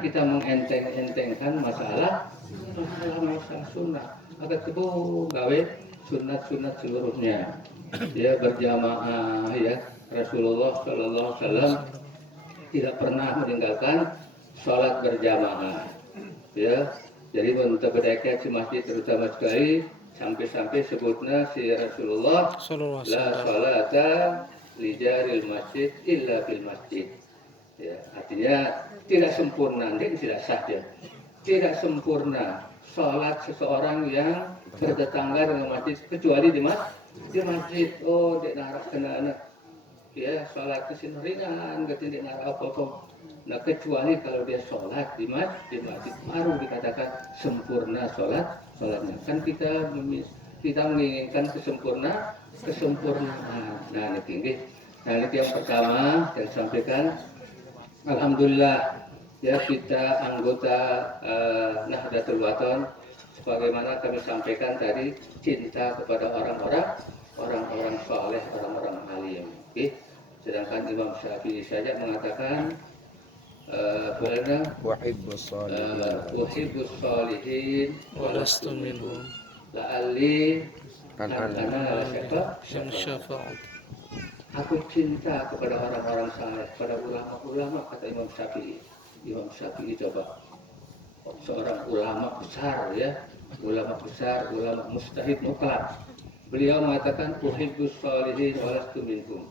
kita mengenteng-entengkan masalah sunnah. Agak tebu gawe sunat-sunat seluruhnya. Dia berjamaah ya. Rasulullah Shallallahu Alaihi Wasallam tidak pernah meninggalkan sholat berjamaah. Ya, jadi untuk berdekat di masjid terutama sekali sampai-sampai sebutnya si Rasulullah la sholata li jaril masjid illa fil masjid. Ya, artinya tidak sempurna, tidak sah dia. Tidak sempurna sholat seseorang yang bertetangga dengan masjid kecuali di masjid. Oh, dia narak kena anak. Ya, sholat kesin ringan, ketin narak apa-apa. Nah, kecuali kalau dia sholat di masjid baru dikatakan sempurna sholatnya. Kan kita menginginkan kesempurnaan. Nah, ini yang pertama yang sampaikan. Alhamdulillah ya kita anggota Nahdlatul Wathon sebagaimana kami sampaikan tadi cinta kepada orang-orang saleh, orang-orang alim. Okay? Sedangkan Imam Syafi'i saja mengatakan uhibbus shalihin walastu minhum la'alli ana syafa'at. Aku cinta kepada orang-orang saleh, kepada ulama-ulama, kata Imam Syafi'i. Imam Syafi'i coba seorang ulama besar ya, ulama besar, ulama mujtahid mutlak. Beliau mengatakan uhibbus shalihin walastu minhum.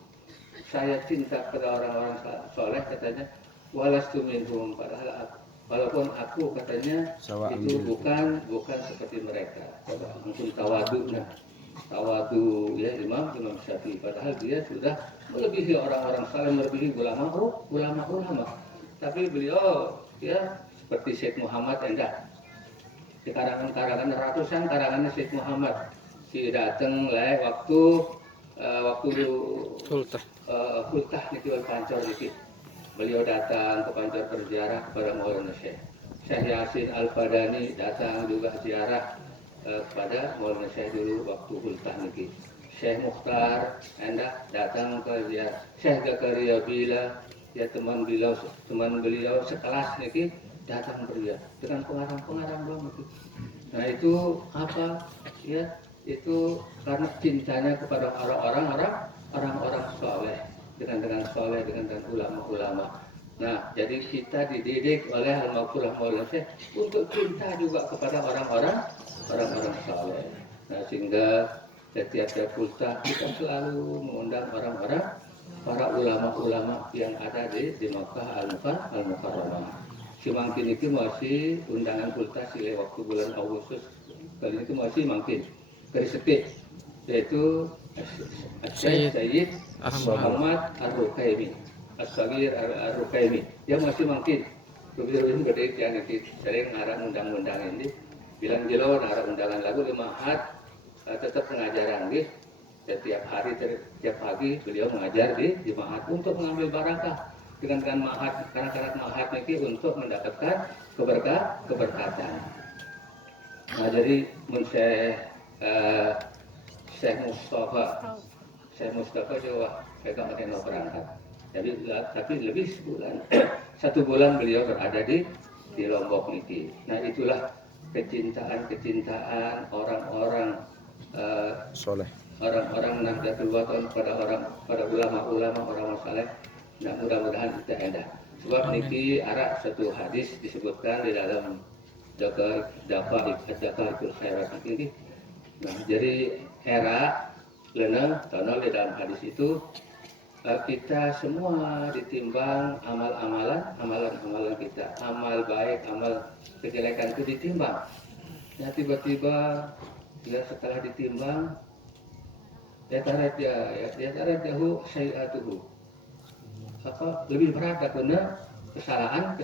Saya cinta kepada orang-orang saleh katanya walastu minhum, padahal walaupun aku katanya itu bukan seperti mereka. Coba mungkin tawadu ya Imam Syafi'i, padahal dia sudah melebihi orang-orang saleh, melebihi ulama. Tapi beliau ya seperti Syekh Muhammad enggak. Di karangan ratusan karangannya Syekh Muhammad si datang waktu Hultah niki pancor niki. Beliau datang ke pancor berziarah kepada Maulana Syekh Yasin Al-Fadani, datang juga ziarah kepada Maulana Syekh dulu waktu Hultah niki. Syekh Mukhtar Endah datang ke ziarah. Syekh Zakaria Bila ya teman beliau sekelas niki datang beliau dengan pengarang banget. Nah itu apa ya, itu karena cintanya kepada orang-orang soleh, dengan soleh, dengan ulama-ulama. Nah, jadi kita dididik oleh Al-Maghfurah Maulana Syekh untuk cinta juga kepada orang-orang soleh. Nah, sehingga setiap pulsa kita selalu mengundang para ulama-ulama yang ada di Makkah Al-Mukarramah. Semangkin itu masih undangan pulsa sile waktu bulan Agustus kali itu masih makin sepi, yaitu Sayyid Muhammad Ar-Rukaimi, As-Sagir Ar-Rukaimi. Dia masih makin begitu gede yang nanti sering ngarang undang-undang ini bilang jelo ngarang undangan lagu di Mahat tetap pengajaran gitu. Setiap hari, setiap pagi beliau mengajar di Mahat untuk mengambil barakah dengan Mahat, karena Mahat ini untuk mendapatkan keberkatan. Nah, jadi Syekh Mustafa juga pegang kena berangkat. Jadi tapi lebih sebulan, 1 bulan beliau berada di Lombok ini. Nah, itulah kecintaan orang-orang soleh, orang-orang Nahdlatul Wathon pada ulama-ulama, orang saleh. Nah, mudah-mudahan kita edah. Sebab niki arak satu hadis disebutkan di dalam Dakar Khairat ini. Nah, jadi era lena karena di dalam hadis itu kita semua ditimbang amalan kita, amal baik, amal kejelekan itu ditimbang. Nah, tiba-tiba ya setelah ditimbang dia tarat jauh syai'atuhu. Apa lebih berat karena kesalahan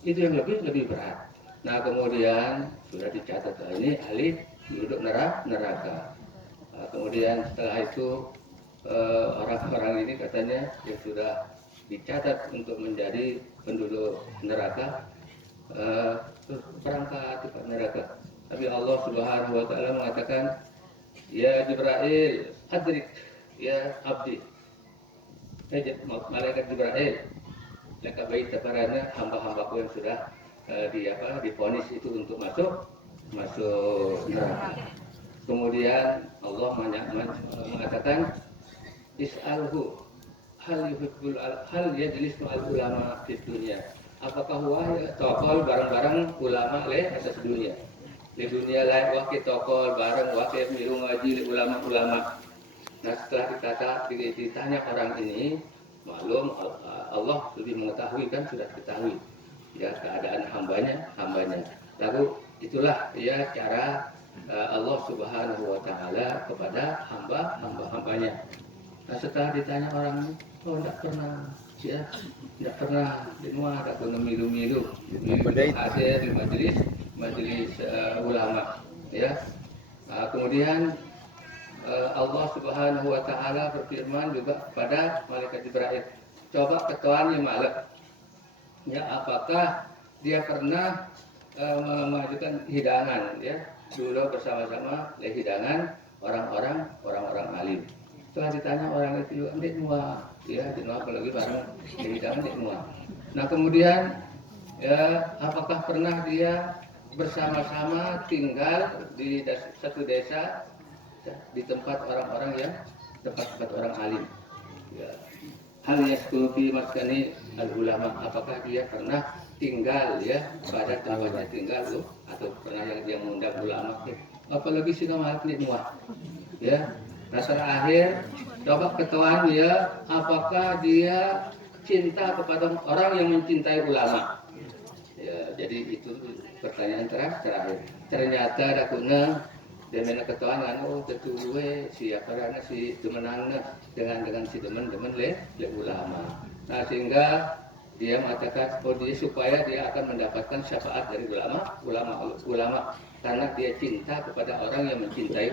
itu yang lebih berat. Nah, kemudian sudah dicatat ini ahli duduk neraka. Nah, kemudian setelah itu orang-orang ini katanya yang sudah dicatat untuk menjadi penduduk neraka berangkat ke neraka. Tapi Allah Subhanahu wa taala mengatakan, ya Jibril, adrik ya abdi. Malaikat Jibril, leka baik taparana hamba-hambaku yang sudah divonis itu untuk masuk neraka. Kemudian Allah mengatakan is'alhu hal yajlis ma'al ulama di dunia. Apakah tokol bareng-bareng ulama atas dunia. Di dunia lain wakil tokol bareng wakil milu ngaji ulama-ulama. Nah setelah ditanya orang ini, maklum Allah lebih mengetahui kan, sudah ketahui ya keadaan hambanya. Lalu itulah ya cara Allah Subhanahu wa taala kepada hambanya. Nah setelah ditanya orang ini, tidak pernah ada pun milu hadir di majelis ulama ya. Kemudian Allah Subhanahu wa taala berfirman juga kepada malaikat Jibril, coba ketuanya malak ya, apakah dia pernah memajukan hidangan ya dulu bersama-sama hidangan orang-orang alim. Setelah ditanya orang itu juga dinua apalagi bareng hidangan dinua. Nah kemudian ya apakah pernah dia bersama-sama tinggal di satu desa di tempat orang-orang yang tempat orang alim ya. Hal yaskufi maskani al-ulama, apakah dia pernah tinggal ya pada tempatnya tinggal tuh, atau pernah yang mengundang ulama apalagi sih nama nikmah ya. Nah terakhir coba ketahuan ya apakah dia cinta kepada orang yang mencintai ulama ya. Jadi itu pertanyaan terakhir. Ternyata dakuna dengan ketuaan ketuwe siapa karena si temenannya dengan si teman-teman le ulama. Nah sehingga dia mengatakan dia supaya dia akan mendapatkan syafaat dari ulama karena dia cinta kepada orang yang mencintai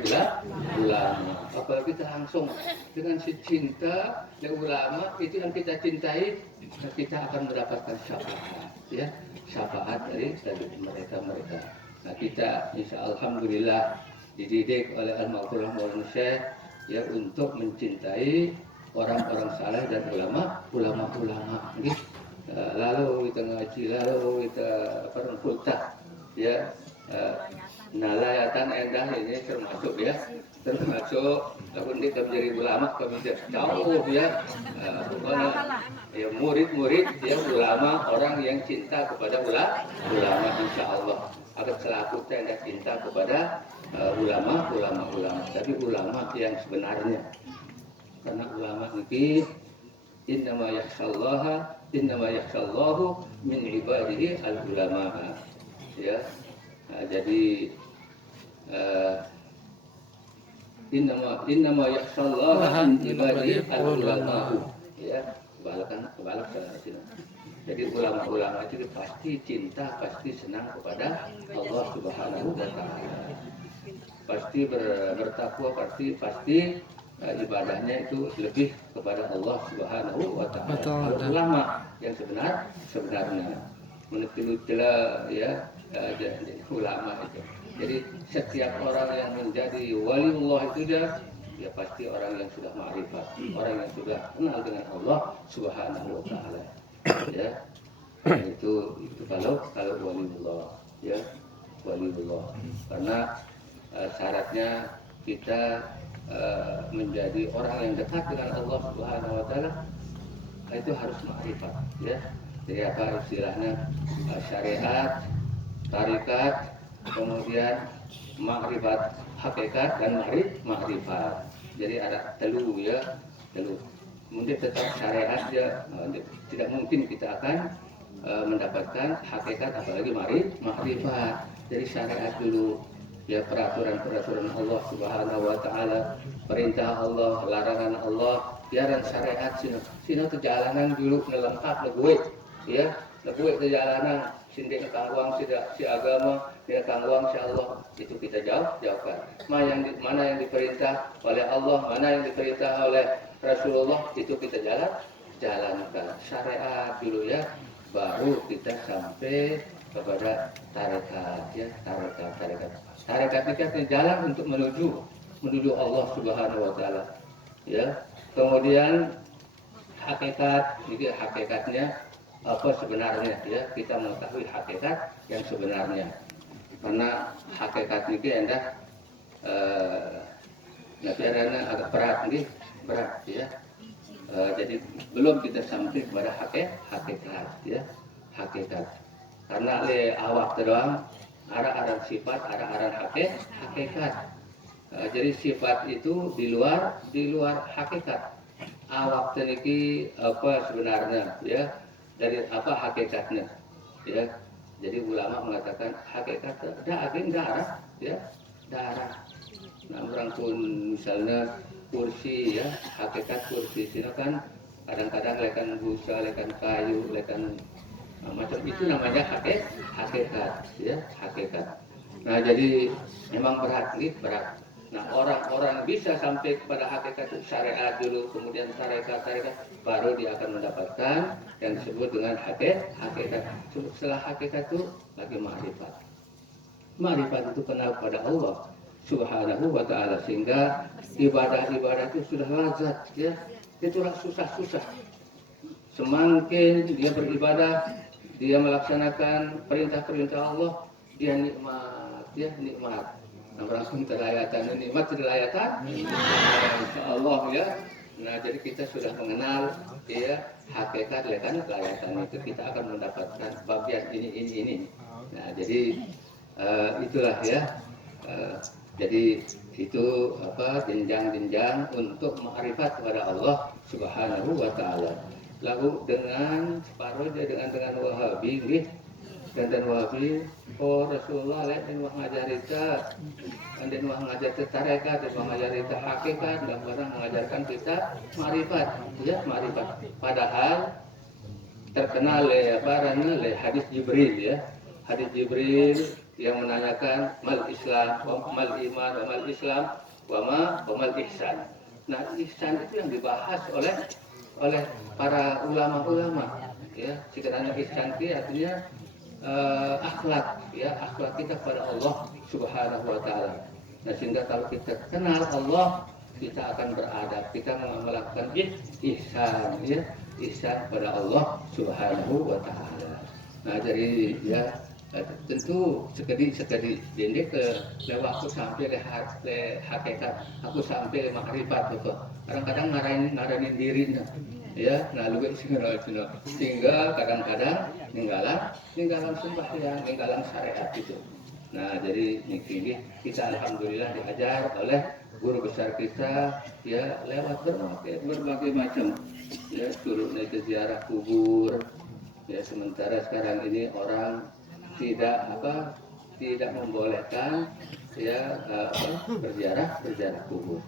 ulama. Apalagi kita langsung dengan si cinta dari ulama itu yang kita cintai, kita akan mendapatkan syafaat dari mereka. Nah kita insya alhamdulillah dididik oleh al-Maghfurah Maulana Syekh ya untuk mencintai orang-orang saleh dan ulama. Gitu. Lalu kita ngaji, lalu kita perkultah ya. Nalayatan endah ini termasuk lalu kita menjadi ulama kami jauh ya. Ya murid-murid ya ulama, orang yang cinta kepada ulama insya Allah akan selalu tanda cinta kepada ulama, tapi ulama yang sebenarnya. Karena ulama ini innama yakhshallahu min ibadihi al-ulama. Ya. Nah, jadi innama yakhshallahu min ibadihi al-ulama. Ya, kebalak sana sini. Jadi ulama-ulama itu pasti cinta, pasti senang kepada Allah Subhanahu wa taala. Pasti bertakwa, pasti ibadahnya itu lebih kepada Allah Subhanahu wa taala. Kalau ulama yang sebenarnya menutilah ya ulama itu. Jadi setiap orang yang menjadi waliullah itu dia pasti orang yang sudah ma'rifat, orang yang sudah kenal dengan Allah Subhanahu wa taala. Ya. Itu kalau waliullah ya, waliullah. Karena syaratnya kita menjadi orang yang dekat dengan Allah Subhanahu wa taala itu harus ma'rifat ya. Jadi apa istilahnya syariat, tarikat, kemudian ma'rifat hakikat dan ma'rifat. Jadi ada telu. Mungkin tetap syariat ya, tidak mungkin kita akan mendapatkan hakikat apalagi ma'rifat. Jadi syariat dulu ya, peraturan Allah Subhanahu wa taala, perintah Allah, larangan Allah, ya, dan syariat sino perjalanan dulu lengkap legue ya, legue perjalanan sindek kangwang si agama dia kangwang si Allah itu kita jawabkan. Mana yang diperintah oleh Allah, mana yang diperintah oleh Rasulullah itu kita jalankan syariat dulu ya, baru kita sampai kepada tarekat ya, tarekat itu jalan untuk menuju Allah Subhanahu wa taala ya. Kemudian hakikat, ini hakikatnya apa sebenarnya ya, kita mengetahui hakikat yang sebenarnya. Karena hakikat ini endah nafiarana agak berat nih, berat ya. Jadi belum kita sampai kepada hakikat ya, hakikat. Karena le awak doang, arah-arah sifat, arah-arah hakikat. Jadi sifat itu di luar hakikat. Awak teniki apa sebenarnya ya, dari apa hakikatnya ya. Jadi ulama mengatakan hakikat daging darah ya, darah. Nah orang pun misalnya kursi ya, hakikat kursi sini kan kadang-kadang lekan busa, lekan kayu, lekan macam itu namanya hakikat ya, hakikat. Nah jadi memang berat nih, berat. Nah orang-orang bisa sampai kepada hakikat syariat dulu, kemudian tarekat, baru dia akan mendapatkan yang disebut dengan hakikat. Setelah hakikat itu lagi ma'rifat. Ma'rifat itu kenal pada Allah Subhanahu wa ta'ala, sehingga ibadah-ibadah itu sudah lazat ya, itulah susah-susah. Semakin dia beribadah, dia melaksanakan perintah-perintah Allah, dia nikmat ya, nikmat. Nah, langsung terlayatan nikmat terlayatan Allah ya. Nah jadi kita sudah mengenal ya hakikat lekan layatan itu, kita akan mendapatkan bagian ini. Nah jadi itulah ya. Jadi itu apa jenjang-jenjang untuk ma'rifat kepada Allah Subhanahu wa ta'ala. Lalu dengan separuhnya dengan Wahabi nih, dan Wahabi Rasulullah lain wah ngajarita, dan wah ngajar tarekat, dan wah ngajarita hakikat, dan orang mengajarkan kita ma'rifat ya, ma'rifat. Padahal terkenal le hadis Jibril ya, hadis Jibril yang menanyakan mal Islam, mal iman, mal Islam, mal ihsan. Nah ihsan itu yang dibahas oleh para ulama-ulama ya. Sebenarnya ihsan itu artinya akhlak ya, akhlak kita kepada Allah Subhanahu wa ta'ala. Nah sehingga kalau kita kenal Allah, kita akan beradab, kita melakukan ihsan ya, ihsan kepada Allah Subhanahu wa ta'ala. Nah jadi ya tentu sekedi dendek ke lewat aku sampai le hakikat, aku sampai le makrifat itu. Kadang-kadang ngaranin dirinya ya, nah lu sehingga kadang-kadang ninggalan sembahyang, ninggalan syariat itu. Nah jadi ini kita alhamdulillah diajar oleh guru besar kita ya, lewat berbagai macam ya, suruh naik ke ziarah kubur ya. Sementara sekarang ini orang tidak membolehkan ya berziarah kubur.